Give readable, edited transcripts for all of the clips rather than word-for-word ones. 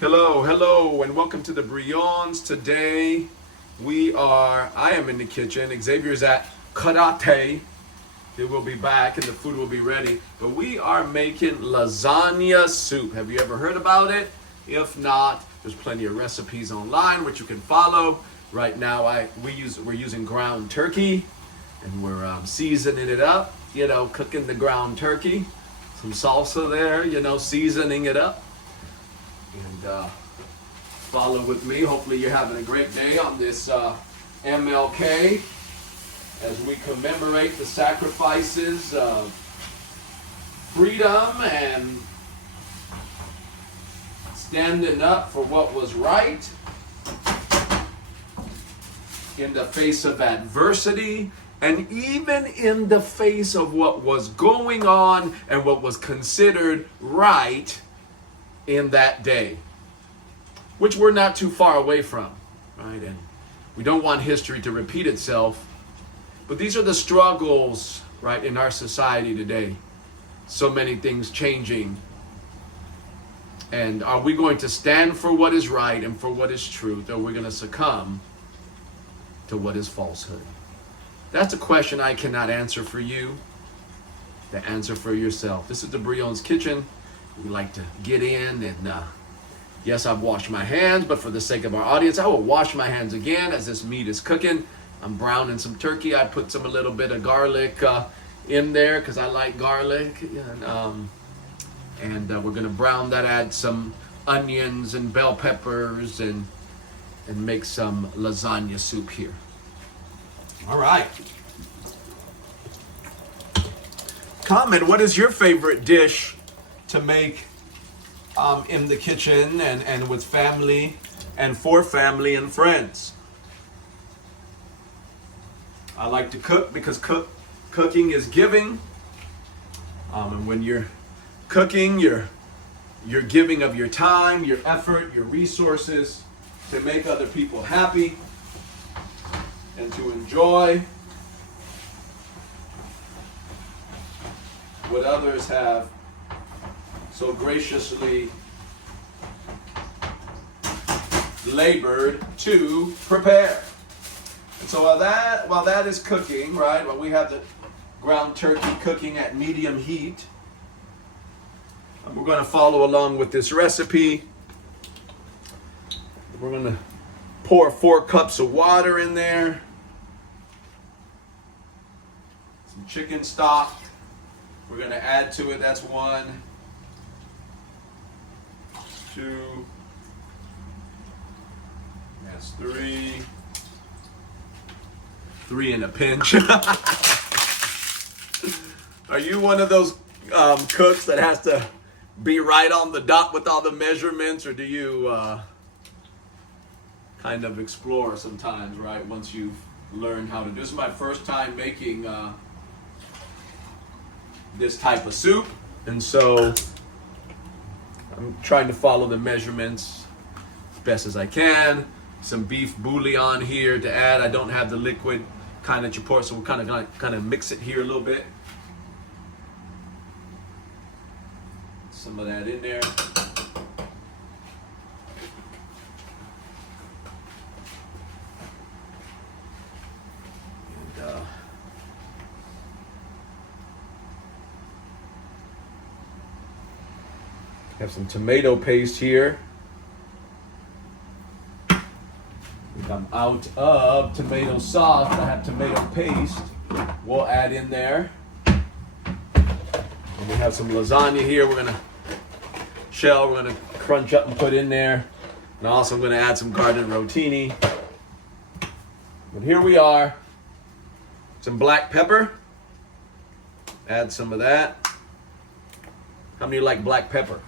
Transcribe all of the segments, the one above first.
Hello, hello, and welcome to the Brillons. Today I am in the kitchen. Xavier's at karate. He will be back and the food will be ready. But we are making lasagna soup. Have you ever heard about it? If not, there's plenty of recipes online which you can follow. Right now, we're using ground turkey, and we're seasoning it up. Cooking the ground turkey, some salsa there. Seasoning it up, and follow with me. Hopefully, you're having a great day on this MLK as we commemorate the sacrifices of freedom and standing up for what was right in the face of adversity, and even in the face of what was going on and what was considered right in that day, which we're not too far away from, right? And we don't want history to repeat itself, but these are the struggles, right, in our society today. So many things changing. And are we going to stand for what is right and for what is truth, or are we going to succumb to what is falsehood? That's a question I cannot answer for you. The answer for yourself. This is the Brillon's Kitchen. We like to get in and yes, I've washed my hands, but for the sake of our audience, I will wash my hands again as this meat is cooking. I'm browning some turkey. I put a little bit of garlic in there because I like garlic. And we're going to brown that, add some onions and bell peppers, and make some lasagna soup here. All right. Comment, what is your favorite dish to make in the kitchen and with family and for family and friends? I like to cook because cooking is giving. And when you're cooking, you're giving of your time, your effort, your resources to make other people happy and to enjoy what others have so graciously labored to prepare. And so while that is cooking, right, while we have the ground turkey cooking at medium heat, we're going to follow along with this recipe. We're going to pour 4 cups of water in there. Some chicken stock. We're going to add to it. That's 1, 2, that's 3. 3 in a pinch. Are you one of those cooks that has to be right on the dot with all the measurements, or do you kind of explore sometimes, right, once you've learned how to do? This is my first time making this type of soup, and so I'm trying to follow the measurements as best as I can. Some beef bouillon here to add. I don't have the liquid kind that you pour, so we're kind of mix it here a little bit. Some of that in there. And have some tomato paste here. I'm out of tomato sauce, but I have tomato paste. We'll add in there. And we have some lasagna here. We're gonna crunch up and put in there. And also I'm gonna add some garden rotini. But here we are. Some black pepper. Add some of that. How many like black pepper?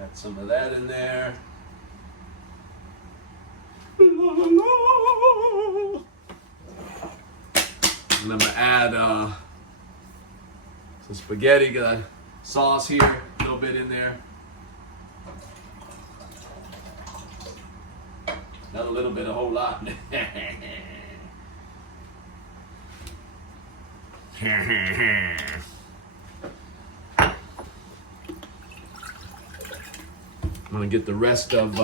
Add some of that in there. And I'm gonna add some spaghetti, got sauce here, a little bit in there. Not a little bit, a whole lot. I'm gonna get the rest of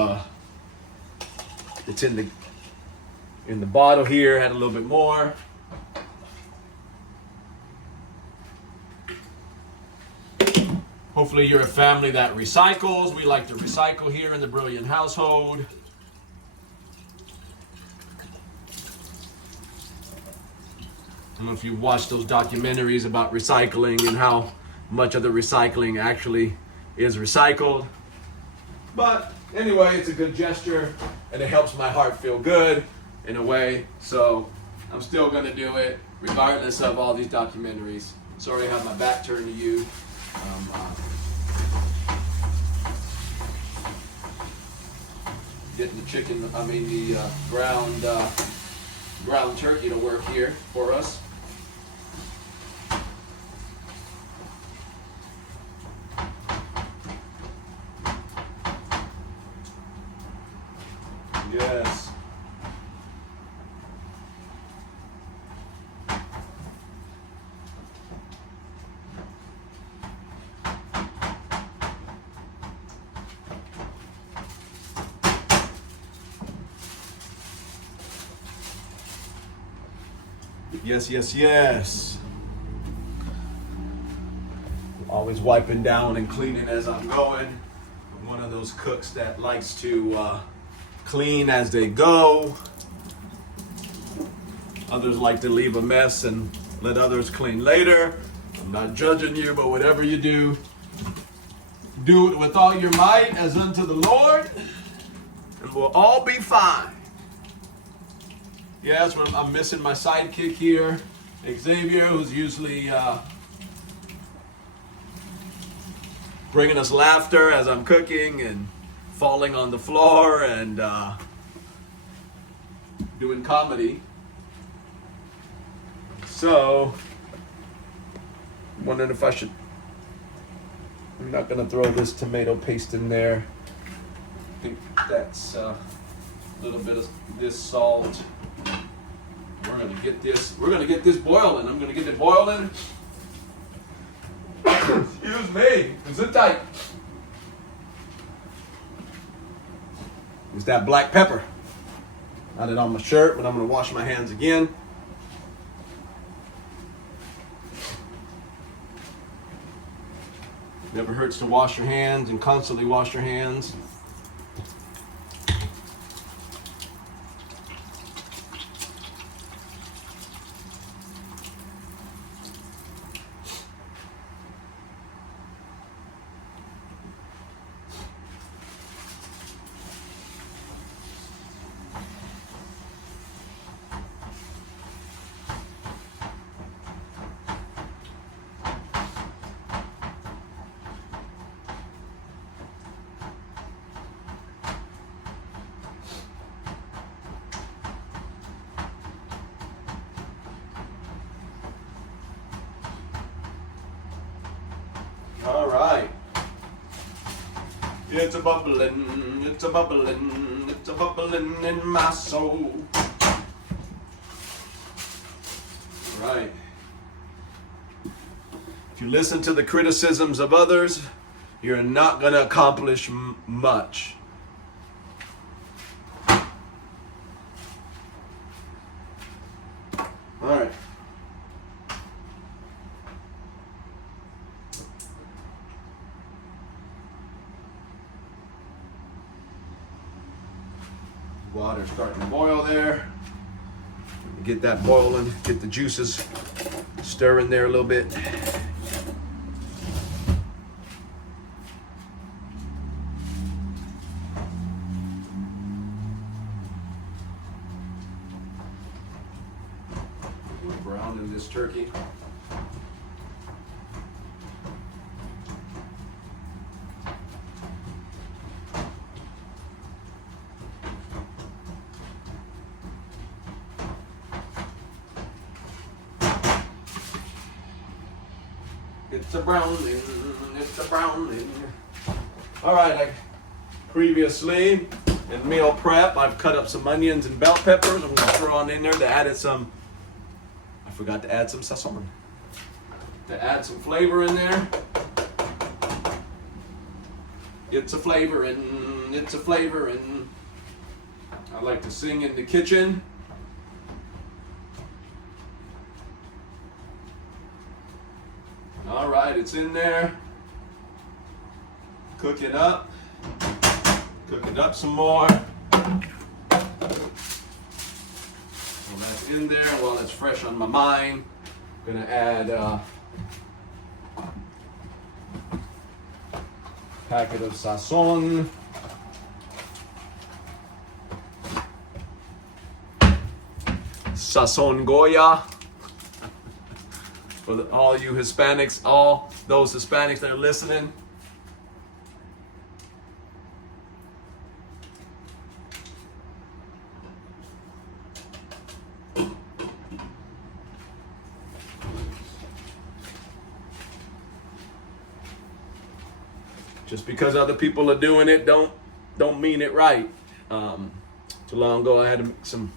it's in the bottle here. Had a little bit more. Hopefully you're a family that recycles. We like to recycle here in the Brillon household. I don't know if you've watched those documentaries about recycling and how much of the recycling actually is recycled. But anyway, it's a good gesture and it helps my heart feel good in a way. So I'm still gonna do it regardless of all these documentaries. Sorry I have my back turned to you. Getting the ground turkey to work here for us. Yes. Yes, yes, yes. Always wiping down and cleaning as I'm going. I'm one of those cooks that likes to clean as they go. Others like to leave a mess and let others clean later. I'm not judging you, but whatever you do, do it with all your might as unto the Lord, and we'll all be fine. Yeah, that's what I'm missing my sidekick here, Xavier, who's usually bringing us laughter as I'm cooking and falling on the floor and doing comedy. So, I'm wondering if I'm not going to throw this tomato paste in there. I think that's a little bit of this salt. We're gonna get this boiling. I'm gonna get it boiling. Excuse me, sit tight. It's that black pepper. Got it on my shirt, but I'm gonna wash my hands again. Never hurts to wash your hands and constantly wash your hands. All right. It's a bubbling, it's a bubbling, it's a bubbling in my soul. All right. If you listen to the criticisms of others, you're not going to accomplish much. All right. Water starting to boil there. Get that boiling, get the juices stirring there a little bit. We're browning this turkey. It's a browning, it's a browning. All right, like previously in meal prep, I've cut up some onions and bell peppers. I'm gonna throw on in there to add I forgot to add some sazon. To add some flavor in there. It's a flavorin', it's a flavorin'. I like to sing in the kitchen. All right, it's in there. Cooking up. Cooking up some more. So that's in there while it's fresh on my mind. I'm gonna add a packet of sazon. Sazon Goya. For all you Hispanics, all those Hispanics that are listening. Just because other people are doing it, don't mean it right. Too long ago, I had to make some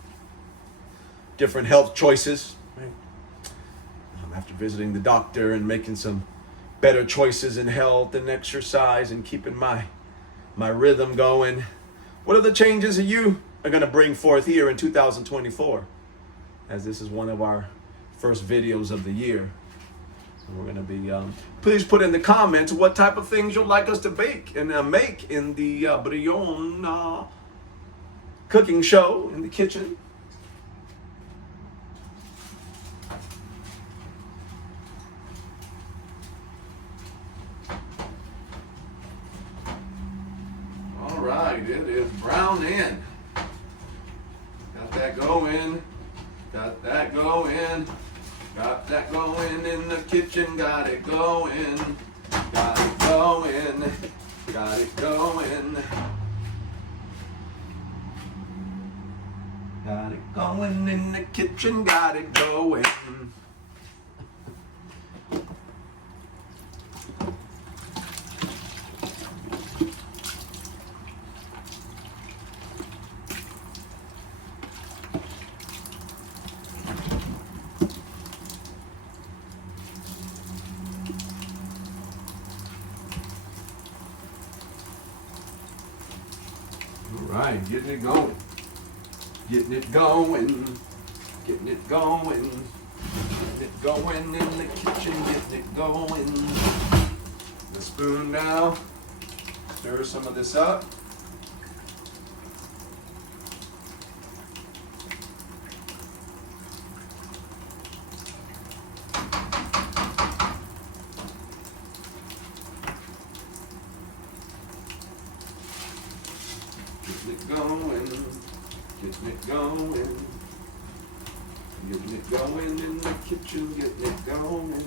different health choices. After visiting the doctor and making some better choices in health and exercise and keeping my rhythm going. What are the changes that you are going to bring forth here in 2024? As this is one of our first videos of the year. And we're going to be, please put in the comments what type of things you'd like us to bake and make in the Brillon cooking show in the kitchen. Right, it is browning. Got that going. Got that going. Got that going in the kitchen. Got it going. Got it going. Got it going. Got it going in the kitchen. Got it going. Right, getting it going. Getting it going. Getting it going. Getting it going in the kitchen. Getting it going. The spoon now. Stir some of this up. Getting it going, getting it going, getting it going in the kitchen, getting it going.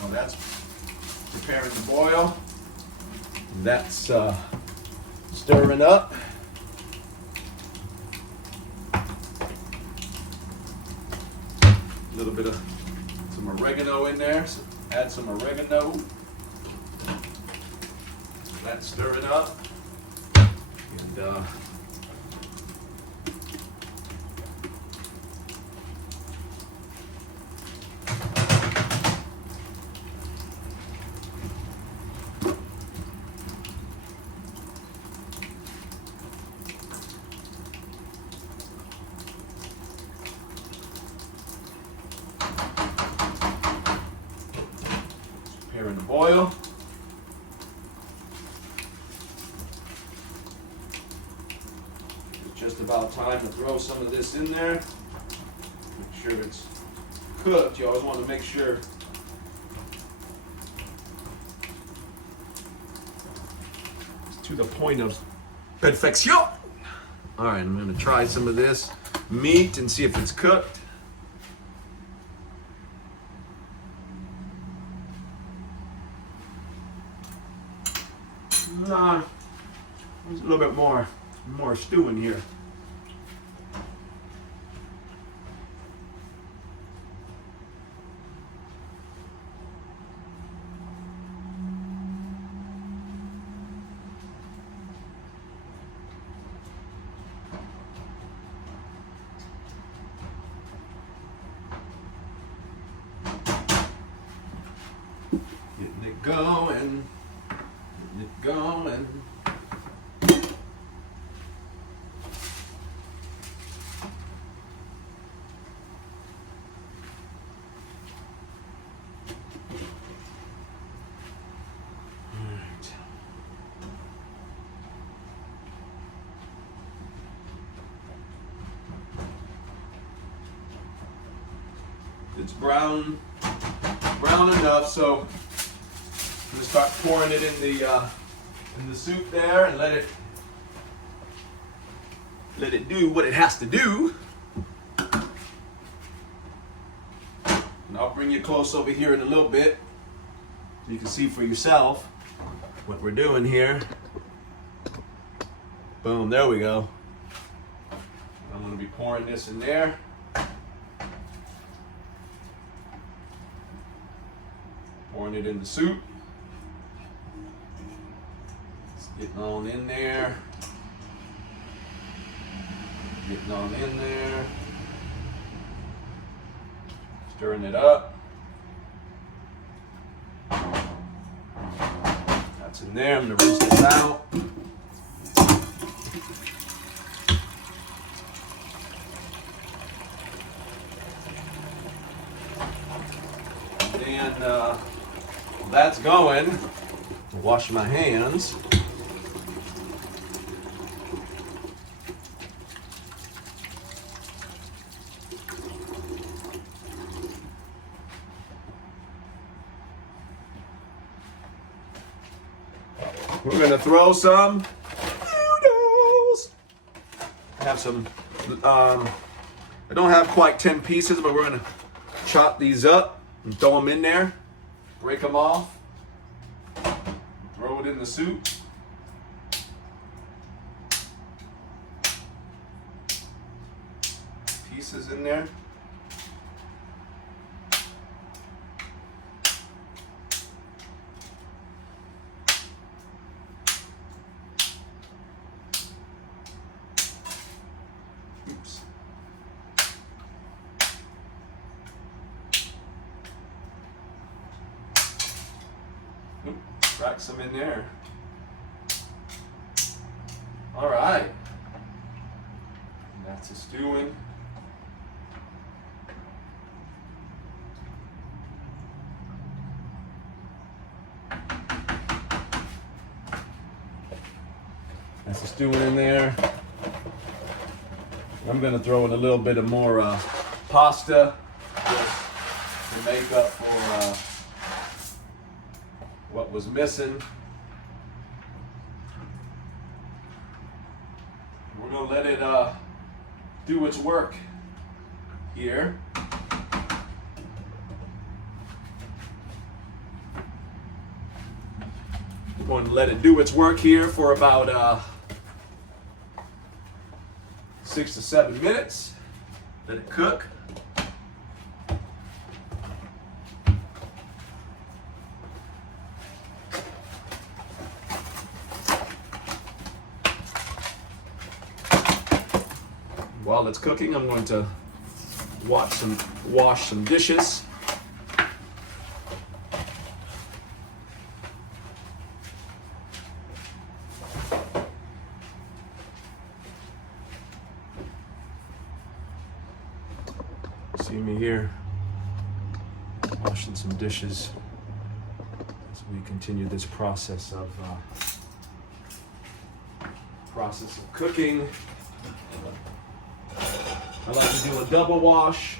Well, that's preparing to boil. That's stirring up. A little bit of some oregano in there. So add some oregano. That's stirring up. And preparing to boil. It's just about time to throw some of this in there. Make sure it's cooked. You always want to make sure it's to the point of perfection. All right, I'm going to try some of this meat and see if it's cooked. Nah, there's a little bit more stew in here. it going. Getting it going. It's brown enough, so I'm gonna start pouring it in the soup there and let it do what it has to do. And I'll bring you close over here in a little bit so you can see for yourself what we're doing here. Boom, there we go. I'm gonna be pouring this in there. Pouring it in the soup. It's getting on in there. Getting on in there. Stirring it up. That's in there. I'm going to rinse this out. And that's going. Wash my hands. We're going to throw some noodles. I have some, I don't have quite 10 pieces, but we're going to chop these up and throw them in there. Break them off. Throw it in the soup. Pieces in there. Oops. Crack some in there. All right. That's a stewing. That's a stewing in there. I'm going to throw in a little bit of more pasta just to make up for what was missing. We're going to let it do its work here. We're going to let it do its work here for about 6 to 7 minutes. Let it cook. While it's cooking, I'm going to wash some dishes. See me here washing some dishes as we continue this process of cooking. I like to do a double wash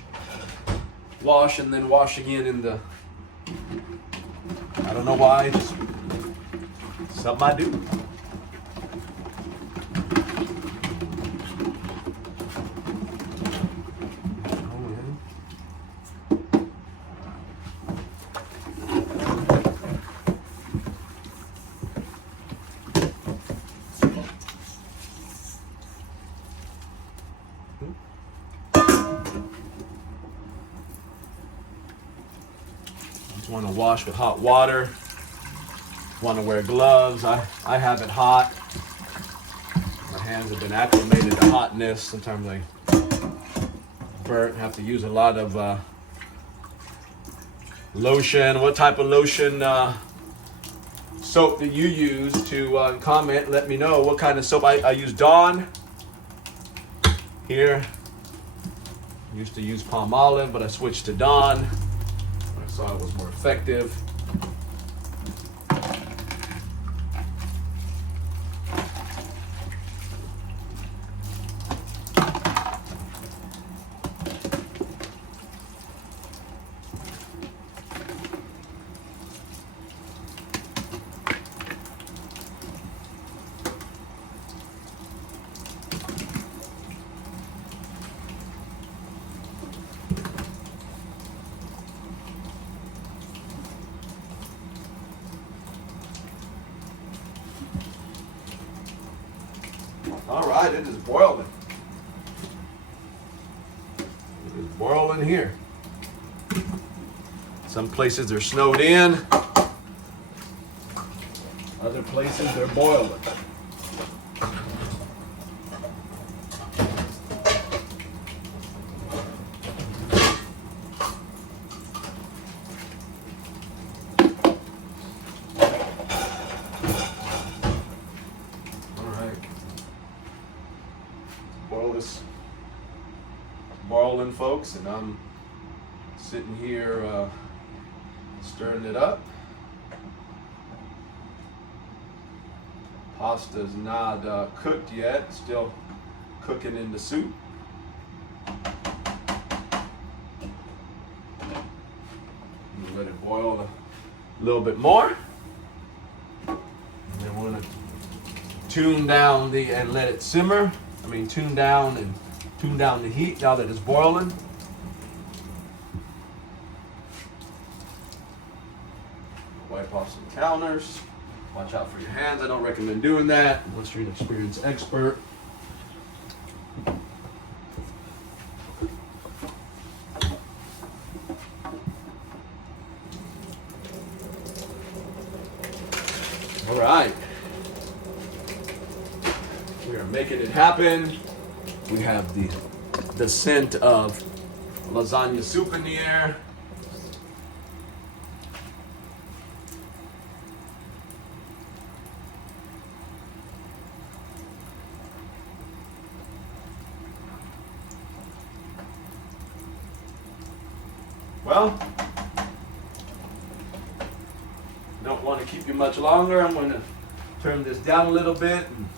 and then wash again in the, I don't know why, just something I do. Want to wash with hot water. Want to wear gloves. I have it hot. My hands have been acclimated to hotness. Sometimes I burnt. Have to use a lot of lotion. What type of lotion soap that you use to comment. Let me know what kind of soap. I use Dawn here. Used to use palm olive, but I switched to Dawn. I saw it was more effective. All right, it is boiling. It is boiling here. Some places they're snowed in. Other places they're boiling. Boiling, folks, and I'm sitting here stirring it up. Pasta's not cooked yet, still cooking in the soup. Let it boil a little bit more. And then we're gonna tune down and let it simmer. Tune down the heat now that it's boiling. Wipe off some counters. Watch out for your hands. I don't recommend doing that unless you're an experienced expert. All right. We are making it happen. We have the scent of lasagna soup in the air. Well, don't want to keep you much longer. I'm going to turn this down a little bit and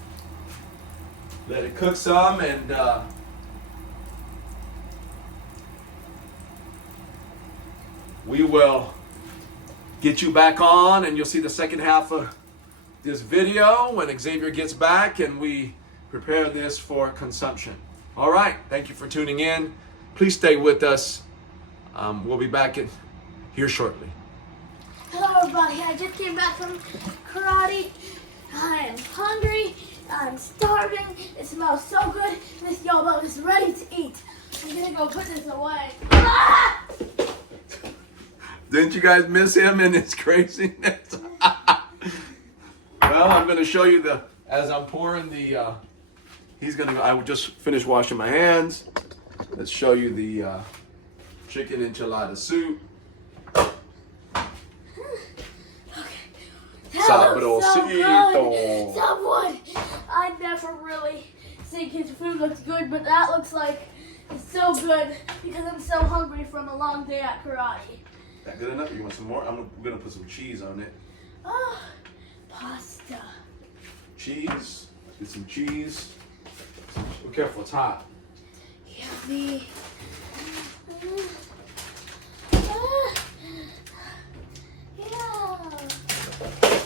let it cook some, and we will get you back on, and you'll see the second half of this video when Xavier gets back and we prepare this for consumption. All right, thank you for tuning in. Please stay with us. We'll be back here shortly. Hello everybody, I just came back from karate. I am hungry. I'm starving. It smells so good. This yobo is ready to eat. I'm gonna go put this away. Ah! Didn't you guys miss him and his craziness? Well, I'm gonna show you as I'm pouring I just finished washing my hands. Let's show you the chicken enchilada soup. Sabrosito. Someone, I never really think his food looks good, but that looks like it's so good because I'm so hungry from a long day at karate. That good enough? You want some more? I'm gonna put some cheese on it. Oh, pasta. Cheese. Get some cheese. Be careful, it's hot. Yummy.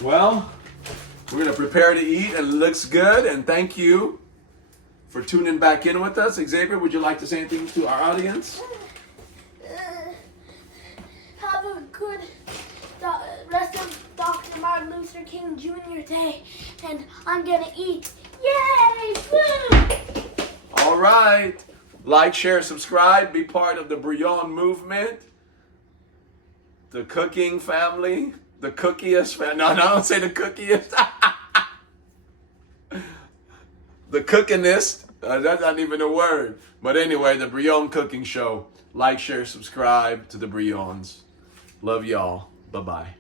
Well, we're going to prepare to eat, and it looks good, and thank you for tuning back in with us. Xavier, would you like to say anything to our audience? Have a good rest of Dr. Martin Luther King Jr. Day, and I'm going to eat. Yay! Woo! All right. Like, share, subscribe. Be part of the Brillon movement. The cooking family. The cookiest family. No, don't say the cookiest. The cookingest. That's not even a word. But anyway, the Brillon Cooking Show. Like, share, subscribe to the Brillons. Love y'all. Bye-bye.